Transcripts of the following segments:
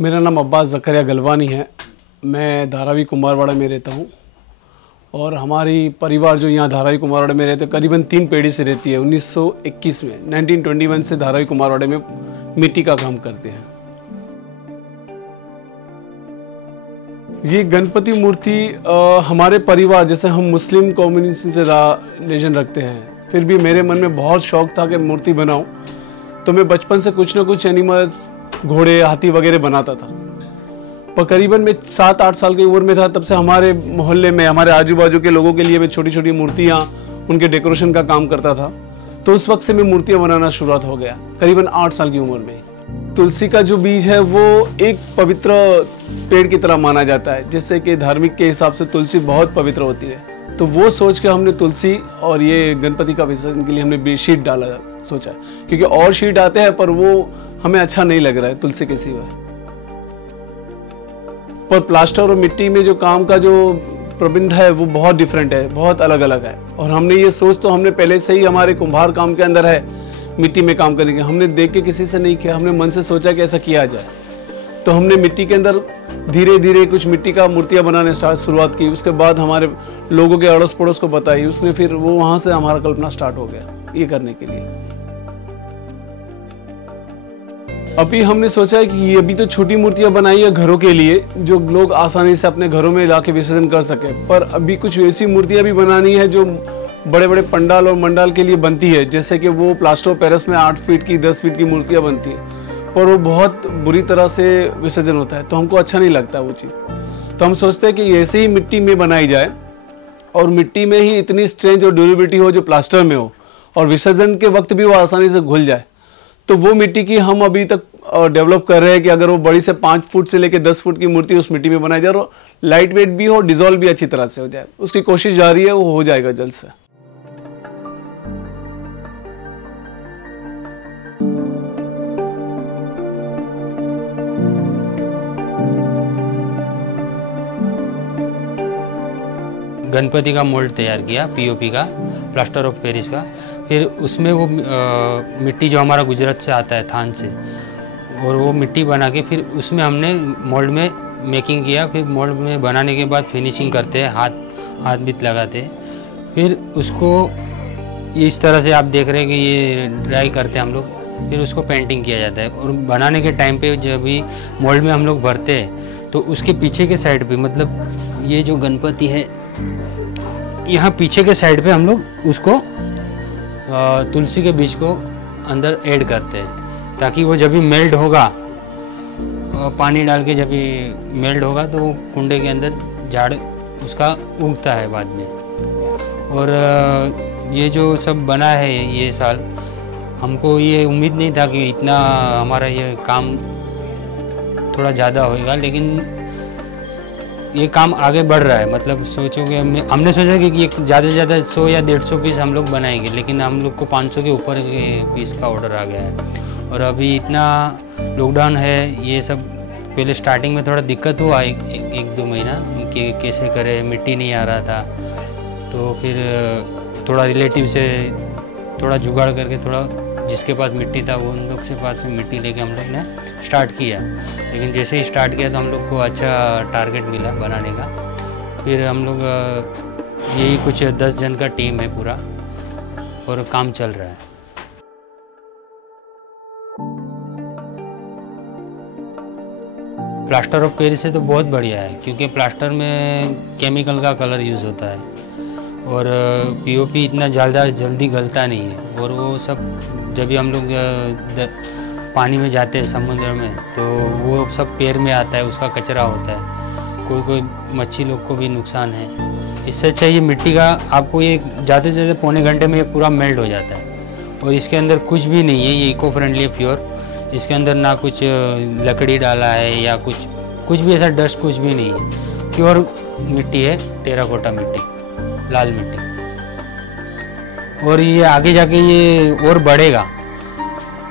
मेरा नाम अब्बास ज़करिया गलवानी है। मैं धारावी कुमारवाड़ा में रहता हूँ और हमारी परिवार जो यहाँ धारावी कुमारवाड़ा में रहते करीबन 3 पीढ़ी से रहती है। 1921 में 1921 से धारावी कुमारवाड़ा में मिट्टी का काम करते हैं। ये गणपति मूर्ति हमारे परिवार, जैसे हम मुस्लिम कम्युनिटी से रिलेशन रखते हैं, फिर भी मेरे मन में बहुत शौक था कि मूर्ति बनाऊं। तो मैं बचपन से कुछ ना कुछ एनिमल्स, घोड़े, हाथी वगैरह बनाता था। पर करीबन मैं 7-8 साल की उम्र में था, तब से हमारे मोहल्ले में, हमारे आजू बाजू के लोगों के लिए मैं छोटी छोटी मूर्तियाँ, उनके डेकोरेशन का काम करता था। तो उस वक्त से मैं मूर्तियाँ बनाना शुरुआत हो गया, करीबन 8 साल की उम्र में। तुलसी का जो बीज है वो एक पवित्र पेड़ की तरह माना जाता है, जैसे कि धार्मिक के हिसाब से तुलसी बहुत पवित्र होती है। तो वो सोच के हमने तुलसी और ये गणपति का विसर्जन के लिए हमने शीट डाला सोचा, क्योंकि और शीट आते हैं पर वो हमें अच्छा नहीं लग रहा है तुलसी के सिवा। पर प्लास्टर और मिट्टी में जो काम का जो प्रबंध है वो बहुत डिफरेंट है, बहुत अलग अलग है। और हमने ये सोच तो हमने पहले से ही हमारे कुम्हार काम के अंदर है, मिट्टी में काम करने के। हमने देख के किसी से नहीं किया, हमने मन से सोचा कि ऐसा किया जाए। तो हमने मिट्टी के अंदर धीरे धीरे कुछ मिट्टी का मूर्तियाँ बनाने शुरुआत की। उसके बाद हमारे लोगों के अड़ोस पड़ोस को बताई, उसने फिर वो वहाँ से हमारा कल्पना स्टार्ट हो गया ये करने के लिए। अभी हमने सोचा है कि ये अभी तो छोटी मूर्तियां बनाई है घरों के लिए, जो लोग आसानी से अपने घरों में लाके विसर्जन कर सके। पर अभी कुछ वैसी मूर्तियां भी बनानी है जो बड़े बड़े पंडाल और मंडाल के लिए बनती है, जैसे कि वो प्लास्टर ऑफ पेरिस में 8 फीट की 10 फीट की मूर्तियां बनती है, पर वो बहुत बुरी तरह से विसर्जन होता है, तो हमको अच्छा नहीं लगता वो चीज़। तो हम सोचते हैं कि ऐसे ही मिट्टी में बनाई जाए और मिट्टी में ही इतनी स्ट्रेंथ और ड्यूरेबिलिटी हो जो प्लास्टर में हो, और विसर्जन के वक्त भी वो आसानी से घुल जाए। तो वो मिट्टी की हम अभी तक डेवलप कर रहे हैं कि अगर वो बड़ी से 5 फुट से लेकर 10 फुट की मूर्ति उस मिट्टी में बनाई जाए और लाइट वेट भी हो, डिजोल्व भी अच्छी तरह से हो जाए, उसकी कोशिश जारी है, वो हो जाएगा जल्द से। गणपति का मोल्ड तैयार किया, पीओपी का, प्लास्टर ऑफ पेरिस का। फिर उसमें वो मिट्टी जो हमारा गुजरात से आता है, थान से, और वो मिट्टी बना के फिर उसमें हमने मोल्ड में मेकिंग किया। फिर मोल्ड में बनाने के बाद फिनिशिंग करते हैं, हाथ बीत लगाते हैं। फिर उसको इस तरह से आप देख रहे हैं कि ये ड्राई करते हैं हम लोग, फिर उसको पेंटिंग किया जाता है। और बनाने के टाइम पे जब भी मोल्ड में हम लोग भरते हैं तो उसके पीछे के साइड पे, मतलब ये जो गणपति है यहाँ पीछे के साइड पे हम लोग उसको तुलसी के बीज को अंदर ऐड करते हैं, ताकि वो जब भी मेल्ट होगा, पानी डाल के जब भी मेल्ट होगा तो कुंडे के अंदर झाड़ उसका उगता है बाद में। और ये जो सब बना है ये साल, हमको ये उम्मीद नहीं था कि इतना हमारा ये काम थोड़ा ज़्यादा होएगा, लेकिन ये काम आगे बढ़ रहा है। मतलब सोचोगे, हमने सोचा कि ज़्यादा से ज़्यादा 100 या 150 पीस हम लोग बनाएंगे, लेकिन हम लोग को 500 के ऊपर के पीस का ऑर्डर आ गया है। और अभी इतना लॉकडाउन है, ये सब पहले स्टार्टिंग में थोड़ा दिक्कत हुआ एक 2 महीना कि कैसे करें, मिट्टी नहीं आ रहा था। तो फिर थोड़ा रिलेटिव से थोड़ा जुगाड़ करके, थोड़ा जिसके पास मिट्टी था वो उन लोग से पास से मिट्टी लेके हम लोग ने स्टार्ट किया। लेकिन जैसे ही स्टार्ट किया तो हम लोग को अच्छा टारगेट मिला बनाने का। फिर हम लोग यही कुछ 10 जन का टीम है पूरा, और काम चल रहा है। प्लास्टर ऑफ पेरिस से तो बहुत बढ़िया है, क्योंकि प्लास्टर में केमिकल का कलर यूज़ होता है और पीओपी इतना ज़्यादा जल्दी गलता नहीं है। और वो सब जब भी हम लोग पानी में जाते हैं समुद्र में, तो वो सब पैर में आता है, उसका कचरा होता है, कोई मच्छी लोग को भी नुकसान है। इससे अच्छा ये मिट्टी का आपको ये ज़्यादा से ज़्यादा पौने घंटे में ये पूरा मेल्ट हो जाता है। और इसके अंदर कुछ भी नहीं है, ये इको फ्रेंडली है, प्योर। इसके अंदर ना कुछ लकड़ी डाला है या कुछ भी ऐसा डस्ट कुछ भी नहीं है, प्योर मिट्टी है, टेराकोटा मिट्टी, लाल मिट्टी। और ये आगे जाके ये और बढ़ेगा।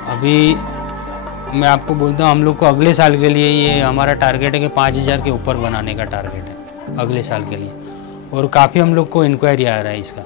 अभी मैं आपको बोलता हूँ, हम लोग को अगले साल के लिए ये हमारा टारगेट है कि 5000 के ऊपर बनाने का टारगेट है अगले साल के लिए। और काफ़ी हम लोग को इंक्वायरी आ रहा है इसका।